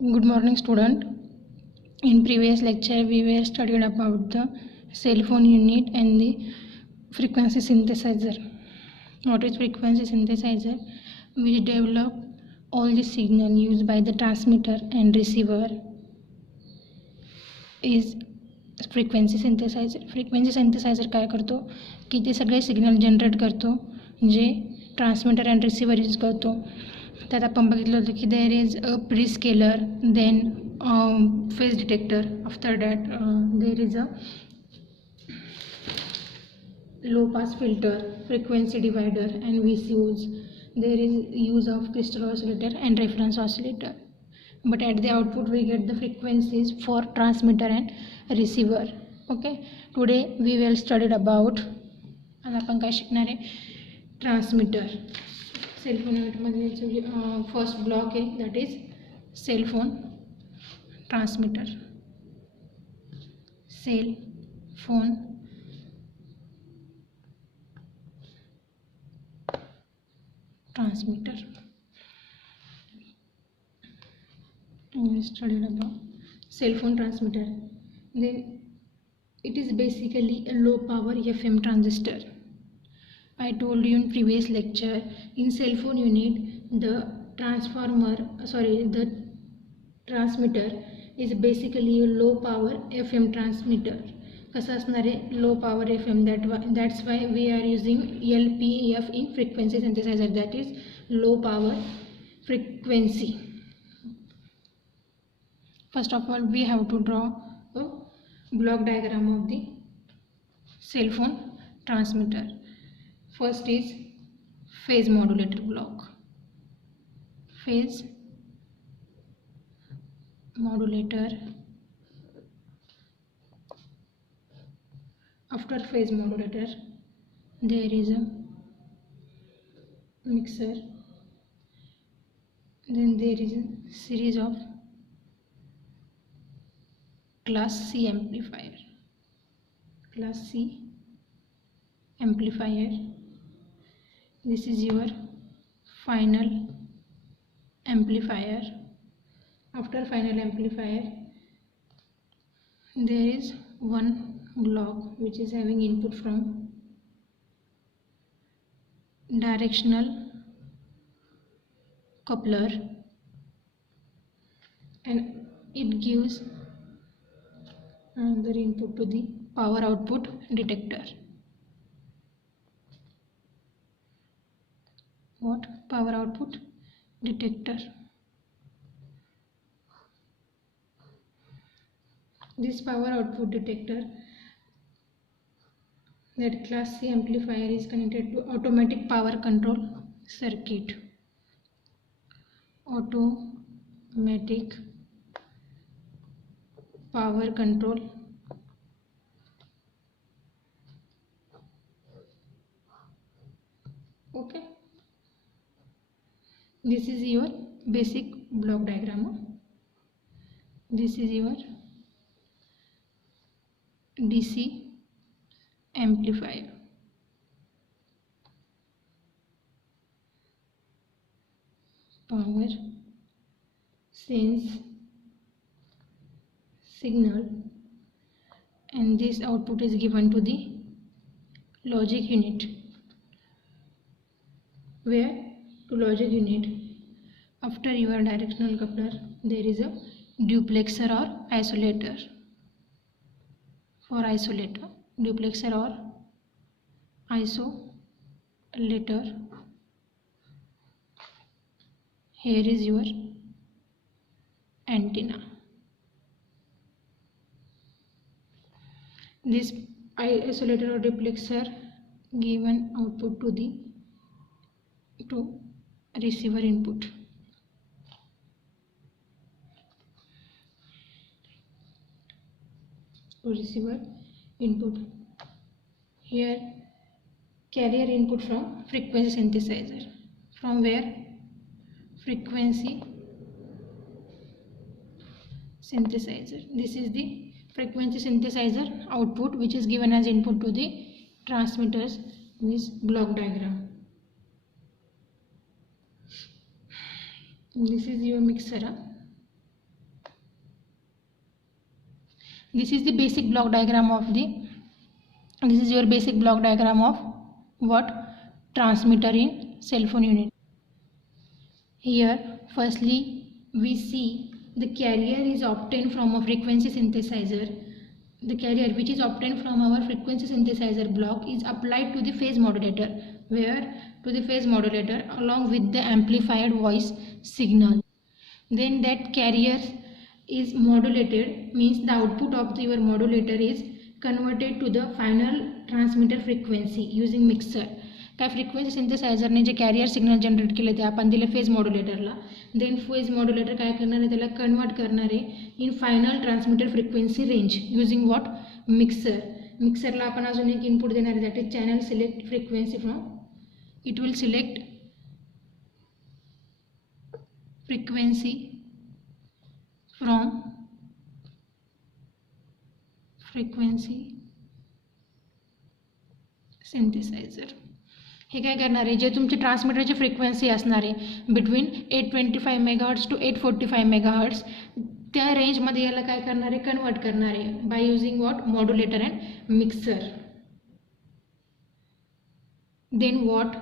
Good morning, student. In previous lecture, we were studied about the cell phone unit and the frequency synthesizer. What is frequency synthesizer? Which develop all the signal used by the transmitter and receiver is frequency synthesizer. Frequency synthesizer काय करतो की ते सगळे signal generate करतो जे transmitter and receiver use करतो. त्यात आपण बघितलं होतं की there is a prescaler, then phase detector, after that there is a low pass filter, frequency divider and VCOs. There is use of crystal oscillator and reference oscillator, but at the output we get the frequencies for transmitter and receiver. Okay, today we will study about आणि आपण काय शिकणार आहे transmitter. Cellphone युनिटमध्ये first block आहे that is cellphone transmitter. Cell phone transmitter. We studied about cell phone transmitter. Then it is basically a low power FM transistor. I told you in previous lecture, in cell phone unit the transmitter is basically a low power FM transmitter. कसं असणार आहे low power F M. That's why we are using LPF in frequency synthesiser, that is low power frequency. First of all we have to draw a block diagram of the cell phone transmitter. First is phase modulator block. Phase modulator. After phase modulator there is a mixer, then there is a series of class C amplifier. Class C amplifier, this is your final amplifier. After final amplifier there is one block which is having input from directional coupler and it gives another input to the power output detector. What? Power output detector. This power output detector, that class C amplifier, is connected to automatic power control circuit. Automatic power control okay. This is your basic block diagram. This is your DC amplifier. Power sense signal, and this output is given to the logic unit. Where? To logic unit. After your directional coupler there is a duplexer or isolator. For isolator, duplexer or isolator. Here is your antenna. This isolator or duplexer given output to receiver input. To receiver input. Here carrier input from frequency synthesizer. From where? Frequency synthesizer. This is the frequency synthesizer output which is given as input to the transmitters in this block diagram. This is your mixer. This is the basic block diagram of the, this is your basic block diagram of what? Transmitter in cell phone unit. Here firstly we see the carrier is obtained from a frequency synthesizer. The carrier which is obtained from our frequency synthesizer block is applied to the phase modulator. Where? To the phase modulator along with the amplified voice signal. Then that carrier is modulated, means the output of your modulator is converted to the final transmitter frequency using mixer. काय frequency सिंथेसायझरने जे carrier signal generate केले ते आपण दिले phase मॉड्युलेटरला. Then phase modulator काय करणार आहे? त्याला कन्वर्ट करणार आहे in final transmitter frequency range using what? Mixer. मिक्सरला आपण अजून एक इनपुट देणार आहे, that is channel select frequency from. It will select frequency from frequency synthesizer. हे काय करणार आहे? जे तुमचे ट्रान्समिटरची फ्रिक्वेन्सी असणार आहे बिटवीन 825 मेगाहर्ट्ज टू 845 मेगाहर्ट्ज, त्या रेंजमध्ये याला काय करणार आहे? कन्वर्ट करणार आहे by using what? Modulator and mixer. Then what?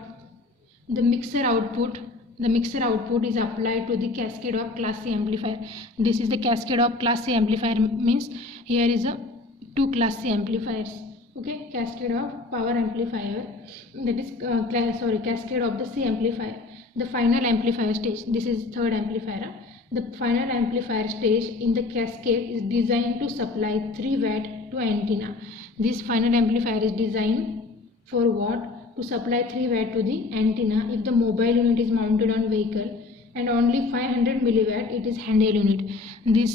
The mixer output is applied to the cascade of class C amplifier. This is the cascade of class C amplifier, means here is a 2 class C amplifiers. Okay, cascade of power amplifier, that is cascade of the C amplifier. The final amplifier stage, this is third amplifier. The final amplifier stage in the cascade is designed to supply 3 watt to antenna. This final amplifier is designed for what? To supply 3 watt to the antenna if the mobile unit is mounted on vehicle, and only 500 milliwatt it is handheld unit. This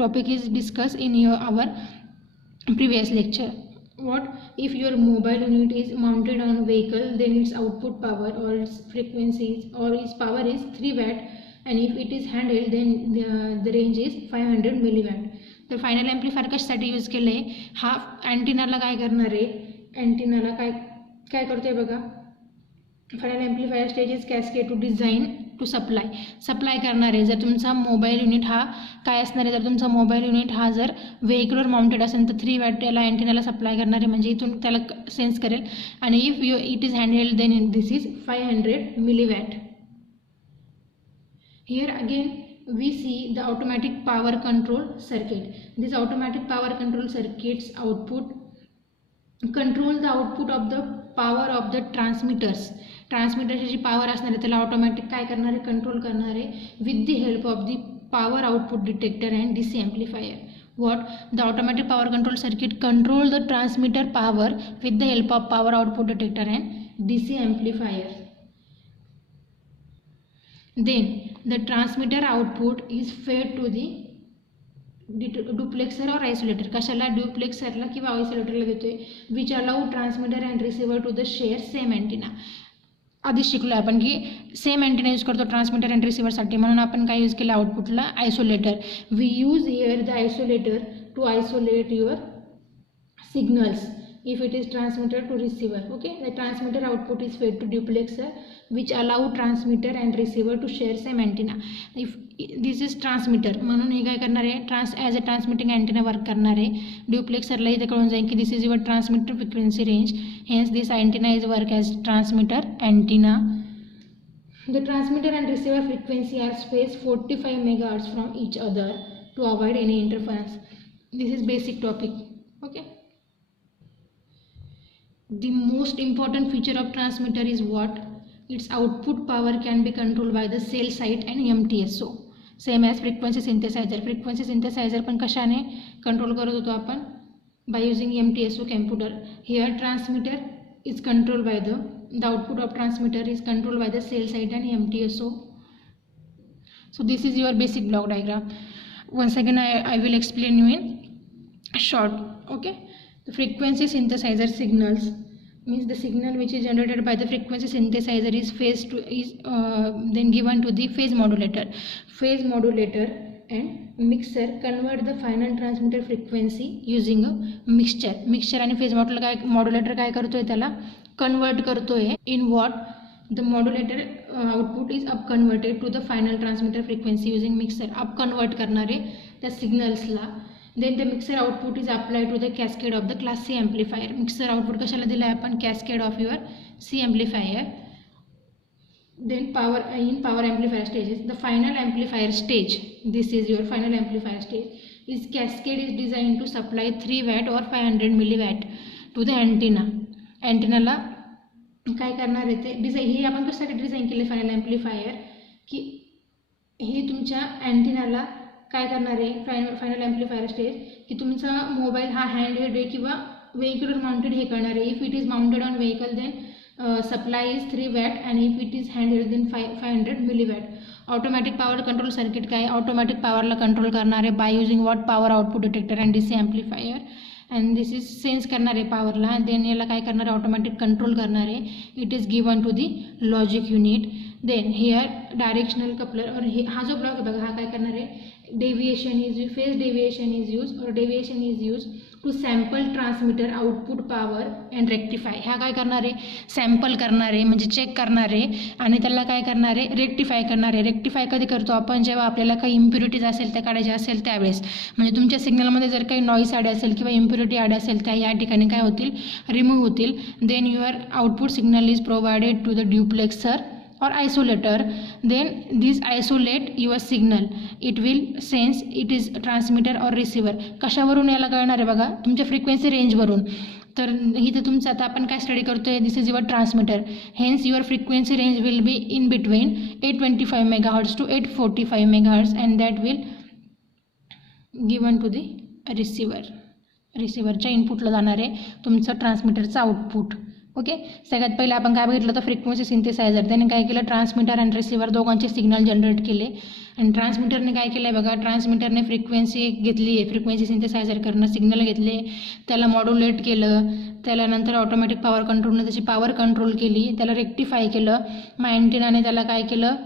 topic is discussed in our previous lecture. What if your mobile unit is mounted on vehicle, then its output power or its frequencies or its power is 3 watt, and if it is handheld then the range is 500 milliwatt. तर final amplifier कशासाठी use केलं आहे? हा अँटिनाला काय करणार आहे? अँटिनाला काय करतोय बघा. Final amplifier stage is cascade to design to supply करणार आहे. जर तुमचा मोबाईल युनिट हा काय असणार आहे? जर तुमचा मोबाईल युनिट हा जर व्हेकलवर माउंटेड असेल तर 3 वॅट त्याला अँटेनाला सप्लाय करणार आहे, म्हणजे इथून त्याला सेन्स करेल. आणि if it is handheld then this is 500 milliwatt. Here again we see the automatic power control circuit. This automatic power control circuits output control the output of the power of the transmitters. ट्रान्समिटरची जी power असणार आहे त्याला automatic काय करणार आहे? Control करणार आहे with the help of the power output detector and DC amplifier. What? The automatic power control circuit control the transmitter power with the help of power output detector and DC amplifier. Then the transmitter output is fed to the duplexer or isolator. कशाला? ड्युप्लेक्सरला किंवा आयसोलेटरला देतोय. Which allow transmitter and receiver to the share same antenna. आधी शिकलो आपण की same antenna use करतो transmitter and रिसिव्हरसाठी, म्हणून आपण काय यूज केलं? आउटपुटला isolator. We use here the isolator to isolate your signals if it is transmitter to receiver. Okay, the transmitter output is fed to duplexer which allow transmitter and receiver to share same antenna. If this is transmitter म्हणून हे काय करणार आहे? as a transmitting antenna work करणार आहे. ड्युप्लेक्सरला इथे कळून जाईल की this is your transmitter frequency range, hence this antenna is work as transmitter antenna. The transmitter and receiver frequency are spaced 45 megahertz from each other to avoid any interference. This is basic topic. Okay. The most important feature of transmitter is what? Its output power can be controlled by the cell site and MTSO. Same as frequency synthesizer. Frequency synthesizer पण कशाने control करत होतो आपण? By using MTSO computer. Here transmitter is controlled by the output of transmitter is controlled by the cell site and MTSO. So this is your basic block diagram. Once again I will explain you in short. Okay. The frequency synthesizer signals means the signal which is generated by the frequency synthesizer is then given to the phase modulator. Phase modulator and mixer convert the final transmitter frequency using a mixture. Mixture आणि phase modulator काय करतोय? त्याला convert करतोय in what? The modulator output is up converted to the final transmitter frequency using mixer. Up convert करणारे त्या signalsला. Then the mixer output is applied to the cascade of the class C amplifier. Mixer output कशाला दिला आहे आपण, cascade of your C amplifier. Then power amplifier stages. The final amplifier stage, this is your final amplifier stage, is cascade is designed to supply 3 watt or 500 milliwatt to the antenna. Antenna काय करणार आहे ते design, हे आपण कशासाठी design केले final amplifier, की हे तुमच्या अँटिनाला काय करणार आहे फायनल एम्प्लिफायर स्टेज, की तुमचा मोबाईल हा हँड हेड आहे किंवा व्हेकलवर माउंटेड हे करणार आहे. If it is mounted on vehicle then supply is 3 watt and if it is हँड हेड then 500 milliwatt. Automatic power control circuit काय, ऑटोमॅटिक पॉवरला कंट्रोल करणार आहे by using what, power output detector and DC amplifier. And this is sense करणार आहे पॉवरला, then याला काय करणार आहे ऑटोमॅटिक कंट्रोल करणार आहे. It is given to the logic unit. Then here directional coupler, और हा जो ब्लॉक आहे बघा, हा काय करणार आहे deviation is phase deviation is use और deviation is use to sample transmitter output power and rectify. ह्या काय करणार आहे सॅम्पल करणार आहे म्हणजे चेक करणार आहे आणि त्याला काय करणार आहे रेक्टिफाय करणार आहे. रेक्टिफाय कधी करतो आपण, जेव्हा आपल्याला काही इम्प्युरिटीज असेल त्या काढायच्या असेल त्यावेळेस, म्हणजे तुमच्या सिग्नलमध्ये जर काही नॉईस ॲड असेल किंवा इम्प्युरिटी ॲड असेल त्या या ठिकाणी काय होतील रिमूव्ह होतील. Then your output signal is provided to the duplexer or isolator. Then this isolate your signal, it will sense it is transmitter or receiver. कशावरून याला कळणार आहे बघा, तुमच्या फ्रिक्वेन्सी रेंजवरून. तर इथे तुमचं आता आपण काय स्टडी करतोय, this is your transmitter, hence your frequency range will be in between 825 megahertz to 845 megahertz and that will given to the receiver. रिसिवरच्या इनपुटला जाणार आहे तुमचं ट्रान्समीटरचं आउटपुट. ओके, सगळ्यात पहिलं आपण काय बघितलं तर फ्रिक्वेन्सी सिंथेसायझर. त्याने काय केलं ट्रान्समीटर आणि रिसिव्हर दोघांचे सिग्नल जनरेट केले. आणि ट्रान्समीटरने काय केलं आहे बघा, ट्रान्समीटरने फ्रिक्वेन्सी घेतली आहे, फ्रिक्वेन्सी सिंथेसायझर करणं, सिग्नल घेतले, त्याला मॉड्युलेट केलं, त्याला नंतर ऑटोमॅटिक पॉवर कंट्रोलने त्याची पॉवर कंट्रोल केली, त्याला रेक्टिफाय केलं. मग अँटिनाने त्याला काय केलं,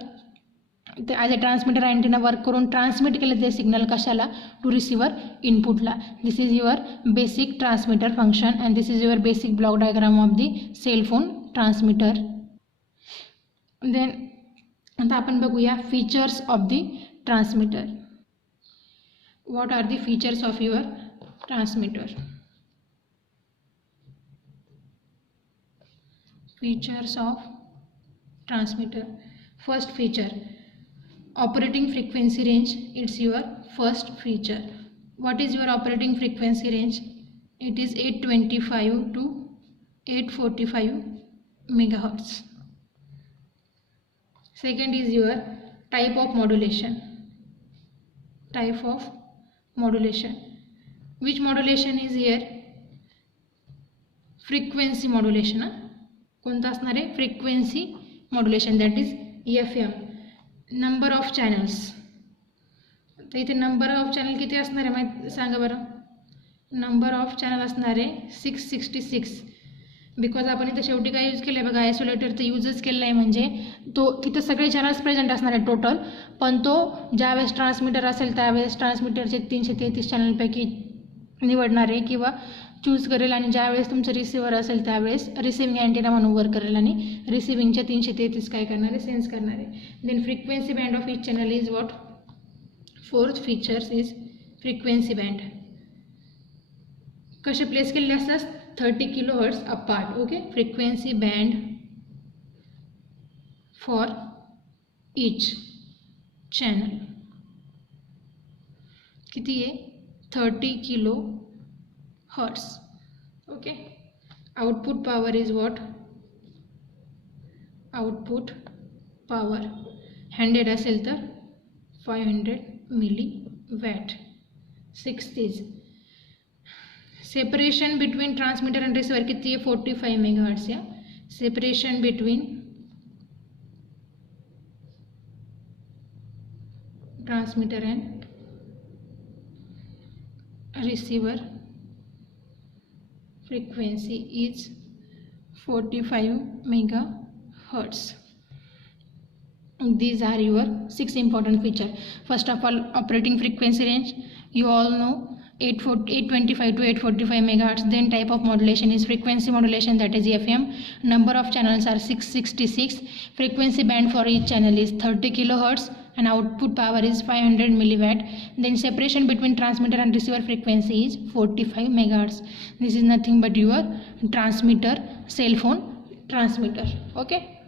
ते as a transmitter antenna work करून ट्रान्समिट केलं ते सिग्नल कशाला, टू रिसिव्हर इनपुटला. This is your basic transmitter function and this is your basic block diagram of the cell phone transmitter. Then आता आपण बघूया features of the transmitter. What are the features of your transmitter. Features of transmitter. First feature, operating frequency range, it's your first feature. What is your operating frequency range? It is 825 to 845 megahertz. Second is your type of modulation. Type of modulation. Which modulation is here? Frequency modulation. कोणता असणार आहे frequency modulation, that is FM. Number of channels, तर इथे number of channel किती असणार आहे माहीत सांगा बरं. नंबर ऑफ चॅनल असणार आहे 666. बिकॉज आपण इथं शेवटी काय यूज केलं आहे बघा, आयसोलेटर तर यूजच केलं आहे, म्हणजे तो तिथं सगळे चॅनल्स प्रेझेंट असणार आहे टोटल, पण तो ज्यावेळेस ट्रान्समीटर असेल त्यावेळेस ट्रान्समीटरचे 333 चॅनलपैकी निवडणार आहे किंवा चूज करेल, आणि ज्यावेळेस तुमचं रिसिव्हर असेल त्यावेळेस रिसिव्हिंग अँटेना म्हणून वर्क करेल आणि रिसिव्हिंगच्या 333 काय करणार आहे सेन्स करणार आहे. Then frequency band of each channel is what. Fourth features is frequency band. कसे प्लेस केलेले असतात 30 kilohertz apart. Okay, frequency band for each channel किती आहे 30 kilo hertz. Okay, output power is what? Output power handed असेल तर 500 milliwatt. Sixth is separation between transmitter and receiver किती आहे 45 megahertz. या separation between transmitter and receiver frequency is 45 megahertz. These are your 6 important features. First of all, operating frequency range, you all know 825 to 845 megahertz. Then type of modulation is frequency modulation, that is FM. Number of channels are 666. Frequency band for each channel is 30 kilohertz. and output power is 500 milliwatt. Then separation between transmitter and receiver frequency is 45 megahertz. This is nothing but your transmitter, cell phone transmitter. Okay.